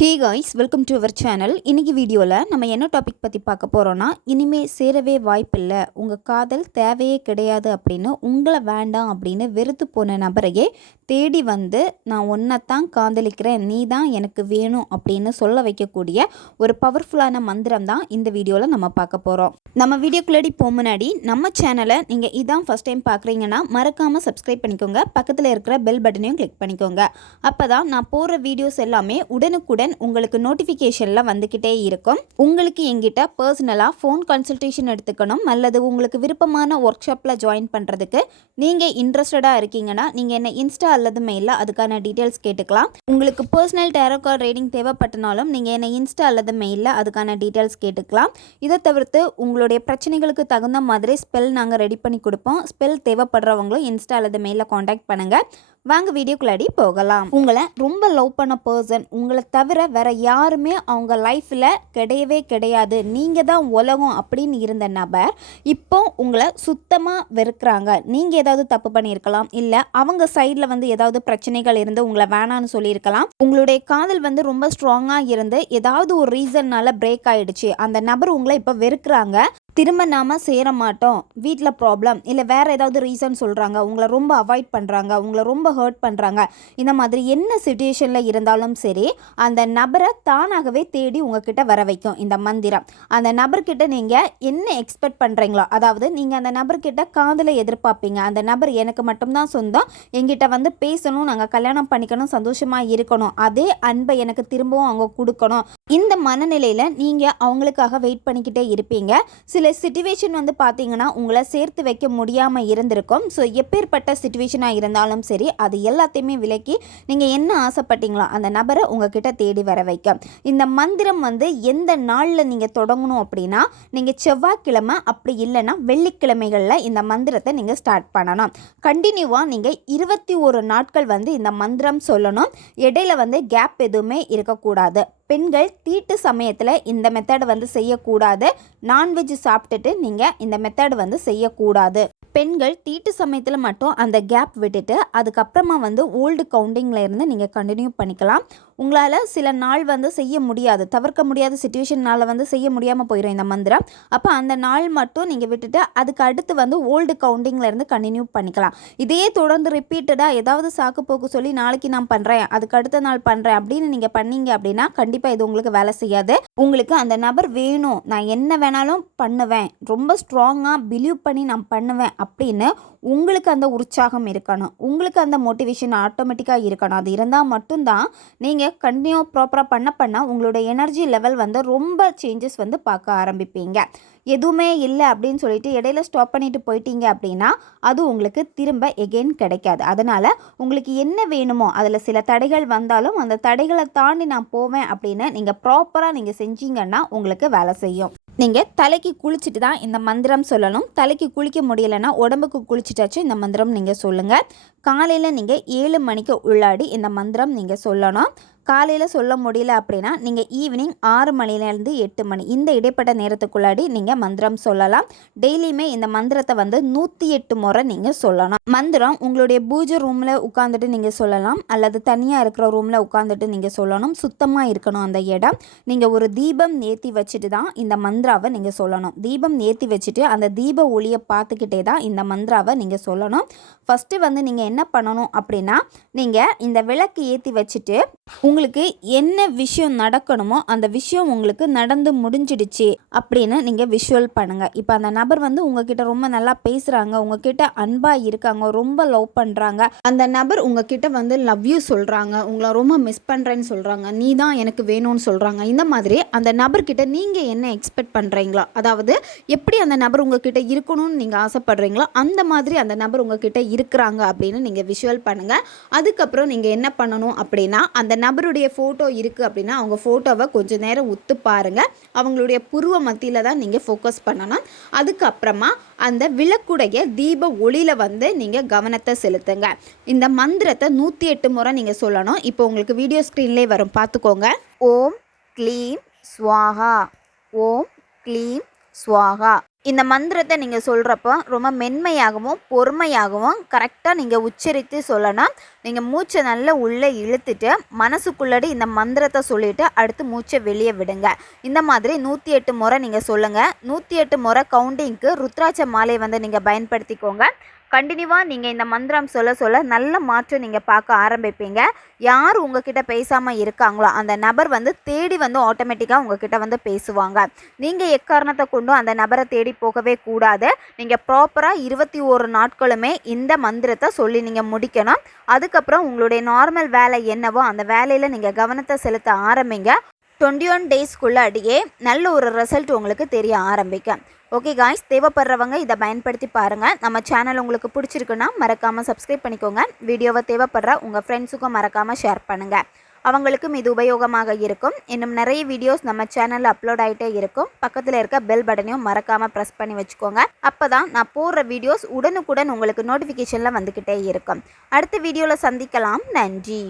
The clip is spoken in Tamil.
Hey guys welcome to our channel இன்றைக்கி வீடியோவில் நம்ம என்ன டாபிக் பற்றி பார்க்க போகிறோன்னா இனிமேல் சேரவே வாய்ப்பில்லை உங்கள் காதல் தேவையே கிடையாது அப்படின்னு உங்களை வேண்டாம் அப்படின்னு வெறுத்து போன நபரையே தேடி வந்து நான் ஒன்றைத்தான் காதலிக்கிறேன் நீ தான் எனக்கு வேணும் அப்படின்னு சொல்ல வைக்கக்கூடிய ஒரு பவர்ஃபுல்லான மந்திரம் தான் இந்த வீடியோவில் நம்ம பார்க்க போகிறோம் நம்ம வீடியோக்குள்ளடி போக முன்னாடி நம்ம சேனலை நீங்கள் இதான் ஃபஸ்ட் டைம் பார்க்குறீங்கன்னா மறக்காமல் சப்ஸ்கிரைப் பண்ணிக்கோங்க. பக்கத்தில் இருக்கிற பெல் பட்டனையும் கிளிக் பண்ணிக்கோங்க. அப்போ தான் நான் போடுற வீடியோஸ் எல்லாமே உடனுக்குடன் உங்களுக்கு நோட்டிஃபிகேஷனில் வந்துக்கிட்டே இருக்கும். உங்களுக்கு எங்கிட்ட பர்சனலாக ஃபோன் கன்சல்டேஷன் எடுத்துக்கணும். அல்லது உங்களுக்கு விருப்பமான ஒர்க் ஷாப்பில் ஜாயின் பண்ணுறதுக்கு நீங்கள் இன்ட்ரெஸ்டடாக இருக்கீங்கன்னா நீங்கள் என்ன இன்ஸ்டா அல்லது மெயிலில் அதுக்கான டீட்டெயில்ஸ் கேட்டுக்கலாம். உங்களுக்கு பர்சனல் டேரோ கார்டு ரீடிங் தேவைப்பட்டனாலும் நீங்கள் என்ன இன்ஸ்டா அல்லது மெயிலில் அதுக்கான டீட்டெயில்ஸ் கேட்டுக்கலாம். இதை தவிர்த்து உங்களுடைய பிரச்சனைகளுக்கு தகுந்த மாதிரி ஸ்பெல் நாங்கள் ரெடி பண்ணி கொடுப்போம். ஸ்பெல் தேவைப்படுறவங்களும் இன்ஸ்டா அல்லது மெயிலில் காண்டாக்ட் பண்ணுங்கள் வாங்க வீடியோக்குள்ளாடி போகலாம். உங்களை ரொம்ப லவ் பண்ண பர்சன் உங்களை தவிர வேற யாருமே அவங்க லைஃப்பில் கிடையவே கிடையாது. நீங்கள் தான் உலகம் அப்படின்னு இருந்த நபர் இப்போ உங்களை சுத்தமாக வெறுக்கிறாங்க. நீங்கள் ஏதாவது தப்பு பண்ணியிருக்கலாம் இல்லை அவங்க சைடில் வந்து ஏதாவது பிரச்சனைகள் இருந்து உங்களை வேணான்னு சொல்லியிருக்கலாம். உங்களுடைய காதல் வந்து ரொம்ப ஸ்ட்ராங்காக இருந்து ஏதாவது ஒரு ரீசன்னால பிரேக் ஆகிடுச்சு அந்த நபர் உங்களை இப்போ வெறுக்கிறாங்க. திரும்ப நாம் சேர மாட்டோம். வீட்டில் ப்ராப்ளம் இல்லை வேற ஏதாவது ரீசன் சொல்கிறாங்க உங்களை ரொம்ப அவாய்ட் பண்ணுறாங்க உங்களை ரொம்ப ஹர்ட் பண்ணுறாங்க இந்த மாதிரி என்ன சுச்சுவேஷனில் இருந்தாலும் சரி அந்த நபரை தானாகவே தேடி உங்ககிட்ட வர வைக்கும் இந்த மந்திரம். அந்த நபர்கிட்ட நீங்கள் என்ன எக்ஸ்பெக்ட் பண்ணுறீங்களோ அதாவது நீங்கள் அந்த நபர்கிட்ட காதில் எதிர்பார்ப்பீங்க அந்த நபர் எனக்கு மட்டும்தான் சொந்தம் எங்கிட்ட வந்து பேசணும் நாங்கள் கல்யாணம் பண்ணிக்கணும் சந்தோஷமாக இருக்கணும் அதே அன்பை எனக்கு திரும்பவும் அவங்க கொடுக்கணும். இந்த மனநிலையில் நீங்கள் அவங்களுக்காக வெயிட் பண்ணிக்கிட்டே இருப்பீங்க. சில சுச்சுவேஷன் வந்து பார்த்தீங்கன்னா உங்களை சேர்த்து வைக்க முடியாமல் இருந்திருக்கும். ஸோ எப்பேற்பட்ட சுச்சுவேஷனாக இருந்தாலும் சரி அது எல்லாத்தையுமே விலக்கி நீங்கள் என்ன ஆசைப்பட்டீங்களோ அந்த நபரை உங்ககிட்ட தேடி வர வைக்கும். இந்த மந்திரம் வந்து எந்த நாளில் நீங்கள் தொடங்கணும் அப்படின்னா நீங்கள் செவ்வாய்க்கிழமை அப்படி இல்லைன்னா வெள்ளிக்கிழமைகளில் இந்த மந்திரத்தை நீங்கள் ஸ்டார்ட் பண்ணணும். கண்டினியூவாக நீங்கள் இருபத்தி ஒரு நாட்கள் வந்து இந்த மந்திரம் சொல்லணும். இடையில வந்து கேப் எதுவுமே இருக்கக்கூடாது. பெண்கள் தீட்டு சமயத்தில் இந்த மெத்தட் வந்து செய்யக்கூடாது. நான்வெஜ் சாப்பிட்டுட்டு நீங்கள் இந்த மெத்தட் வந்து செய்யக்கூடாது. பெண்கள் தீட்டு சமயத்தில் மட்டும் அந்த கேப் விட்டுட்டு அதுக்கப்புறமா வந்து ஓல்டு கவுண்டிங்கில் இருந்து நீங்கள் கண்டினியூ பண்ணிக்கலாம். உங்களால் சில நாள் வந்து செய்ய முடியாது. தவிர்க்க முடியாத சுச்சுவேஷனால் வந்து செய்ய முடியாமல் போயிடும் இந்த மந்திரம். அப்போ அந்த நாள் மட்டும் நீங்கள் விட்டுட்டு அதுக்கு அடுத்து வந்து ஓல்டு கவுண்டிங்கில் இருந்து கண்டினியூ பண்ணிக்கலாம். இதே தொடர்ந்து ரிப்பீட்டடாக ஏதாவது சாக்கு போக்கு சொல்லி நாளைக்கு நான் பண்ணுறேன் அதுக்கு அடுத்த நாள் பண்ணுறேன் அப்படின்னு நீங்கள் பண்ணீங்க அப்படின்னா கண்டிப்பாக இது உங்களுக்கு வேலை செய்யாது. உங்களுக்கு அந்த நபர் வேணும். நான் என்ன வேணாலும் பண்ணுவேன். ரொம்ப ஸ்ட்ராங்காக பிலீவ் பண்ணி நான் பண்ணுவேன் அப்படின்னு உங்களுக்கு அந்த உற்சாகம் இருக்கணும். உங்களுக்கு அந்த மோட்டிவேஷன் ஆட்டோமேட்டிக்காக இருக்கணும். அது இருந்தால் மட்டும்தான் நீங்கள் கண்டினியூ ப்ராப்பராக பண்ண பண்ண உங்களோட எனர்ஜி லெவல் வந்து ரொம்ப சேஞ்சஸ் வந்து பார்க்க ஆரம்பிப்பீங்க. எதுவுமே இல்லை அப்படின்னு சொல்லிட்டு இடையில ஸ்டாப் பண்ணிட்டு போயிட்டீங்க அப்படின்னா அது உங்களுக்கு திரும்ப எகெயின் கிடைக்காது. அதனால் உங்களுக்கு என்ன வேணுமோ அதில் சில தடைகள் வந்தாலும் அந்த தடைகளை தாண்டி நான் போவேன் அப்படின்னு நீங்கள் ப்ராப்பராக நீங்கள் செஞ்சீங்கன்னா உங்களுக்கு வேலை செய்யும். நீங்கள் தலைக்கு குளிச்சுட்டு தான் இந்த மந்திரம் சொல்லணும். தலைக்கு குளிக்க முடியலைன்னா உடம்புக்கு குளிச்சுட்டாச்சும் இந்த மந்திரம் நீங்கள் சொல்லுங்கள் காலையில் நீங்கள் ஏழு மணிக்கு உள்ளாடி இந்த மந்திரம் நீங்கள் சொல்லணும். காலையில் சொல்ல முடியல அப்படின்னா நீங்கள் ஈவினிங் ஆறு மணிலேருந்து எட்டு மணி இந்த இடைப்பட்ட நேரத்துக்குள்ளாடி நீங்கள் மந்திரம் சொல்லலாம். டெய்லியுமே இந்த மந்திரத்தை வந்து நூற்றி எட்டு முறை நீங்கள் சொல்லலாம் மந்திரம் உங்களுடைய பூஜை ரூமில் உட்காந்துட்டு நீங்கள் சொல்லலாம். அல்லது தனியாக இருக்கிற ரூமில் உட்காந்துட்டு நீங்கள் சொல்லணும். சுத்தமாக இருக்கணும் அந்த இடம். நீங்கள் ஒரு தீபம் ஏற்றி வச்சுட்டு தான் இந்த மந்திராவை நீங்கள் சொல்லணும். தீபம் ஏற்றி வச்சுட்டு அந்த தீப ஒளியை பார்த்துக்கிட்டே தான் இந்த மந்திராவை நீங்கள் சொல்லணும். ஃபஸ்ட்டு வந்து நீங்கள் என்ன பண்ணணும் அப்படின்னா நீங்கள் இந்த விளக்கு ஏற்றி வச்சுட்டு உங்களுக்கு என்ன விஷயம் நடக்கணுமோ அந்த விஷயம் உங்களுக்கு நடந்து முடிஞ்சிடுச்சு அப்படின்னு நீங்கள் விஷுவல் பண்ணுங்கள் இப்போ அந்த நபர் வந்து உங்ககிட்ட ரொம்ப நல்லா பேசுகிறாங்க உங்ககிட்ட அன்பாக இருக்காங்க ரொம்ப லவ் பண்ணுறாங்க அந்த நபர் உங்ககிட்ட வந்து லவ் யூ சொல்கிறாங்க உங்களை ரொம்ப மிஸ் பண்ணுறேன்னு சொல்கிறாங்க நீ தான் எனக்கு வேணும்னு சொல்கிறாங்க இந்த மாதிரி அந்த நபர்கிட்ட நீங்கள் என்ன எக்ஸ்பெக்ட் பண்ணுறீங்களோ அதாவது எப்படி அந்த நபர் உங்ககிட்ட இருக்கணும்னு நீங்கள் ஆசைப்படுறீங்களோ அந்த மாதிரி அந்த நபர் உங்ககிட்ட இருக்கிறாங்க அப்படின்னு நீங்கள் விஷுவல் பண்ணுங்கள் அதுக்கப்புறம் நீங்கள் என்ன பண்ணணும் அப்படின்னா அந்த யாருடைய ஃபோட்டோ இருக்குது அப்படின்னா அவங்க ஃபோட்டோவை கொஞ்சம் நேரம் உத்து பாருங்கள் அவங்களுடைய புருவ மத்தியில் தான் நீங்கள் ஃபோக்கஸ் பண்ணணும். அதுக்கப்புறமா அந்த விளக்குடைய தீப ஒளியில் வந்து நீங்கள் கவனத்தை செலுத்துங்க. இந்த மந்திரத்தை நூற்றி எட்டு முறை நீங்கள் சொல்லணும். இப்போ உங்களுக்கு வீடியோ ஸ்க்ரீன்லேயே வரும். பார்த்துக்கோங்க. ஓம் க்ளீம் ஸ்வாஹா ஓம் க்ளீம் ஸ்வாகா இந்த மந்திரத்தை நீங்கள் சொல்கிறப்போ ரொம்ப மென்மையாகவும் பொறுமையாகவும் கரெக்டாக நீங்கள் உச்சரித்து சொல்லணும் நீங்கள் மூச்சை நல்லா உள்ளே இழுத்துட்டு மனசுக்குள்ளடி இந்த மந்திரத்தை சொல்லிவிட்டு அடுத்து மூச்சை வெளியே விடுங்க. இந்த மாதிரி நூற்றி எட்டு முறை நீங்கள் சொல்லுங்கள் நூற்றி எட்டு முறை கவுண்டிங்க்கு ருத்ராட்ச மாலை வந்து நீங்கள் பயன்படுத்திக்கோங்க. கண்டினியூவாக நீங்கள் இந்த மந்திரம் சொல்ல சொல்ல நல்ல மாற்றம் நீங்கள் பார்க்க ஆரம்பிப்பீங்க. யார் உங்ககிட்ட பேசாமல் இருக்காங்களோ அந்த நபர் வந்து தேடி வந்து ஆட்டோமேட்டிக்காக உங்ககிட்ட வந்து பேசுவாங்க. நீங்கள் எக்காரணத்தை கொண்டும் அந்த நபரை தேடி போகவே கூடாது. நீங்கள் ப்ராப்பராக இருபத்தி ஒரு நாட்களுமே இந்த மந்திரத்தை சொல்லி நீங்கள் முடிக்கணும். அதுக்கப்புறம் உங்களுடைய நார்மல் வேலை என்னவோ அந்த வேலையில் நீங்கள் கவனத்தை செலுத்த ஆரம்பிங்க. டுவெண்ட்டி ஒன் டேஸ்க்குள்ளே அடியே நல்ல ஒரு ரிசல்ட் உங்களுக்கு தெரிய ஆரம்பிக்கும். ஓகே காய்ஸ் தேவைப்படுறவங்க இதை பயன்படுத்தி பாருங்கள் நம்ம சேனல் உங்களுக்கு பிடிச்சிருக்குன்னா மறக்காமல் சப்ஸ்கிரைப் பண்ணிக்கோங்க. வீடியோவை தேவைப்படுற உங்கள் ஃப்ரெண்ட்ஸுக்கும் மறக்காமல் ஷேர் பண்ணுங்கள் அவங்களுக்கும் இது உபயோகமாக இருக்கும். இன்னும் நிறைய வீடியோஸ் நம்ம சேனலில் அப்லோட் ஆகிட்டே இருக்கும். பக்கத்தில் இருக்க பெல் பட்டனையும் மறக்காமல் ப்ரெஸ் பண்ணி வச்சுக்கோங்க. அப்போ தான் நான் போடுற வீடியோஸ் உடனுக்குடன் உங்களுக்கு நோட்டிஃபிகேஷனில் வந்துக்கிட்டே இருக்கும். அடுத்த வீடியோவில் சந்திக்கலாம். நன்றி.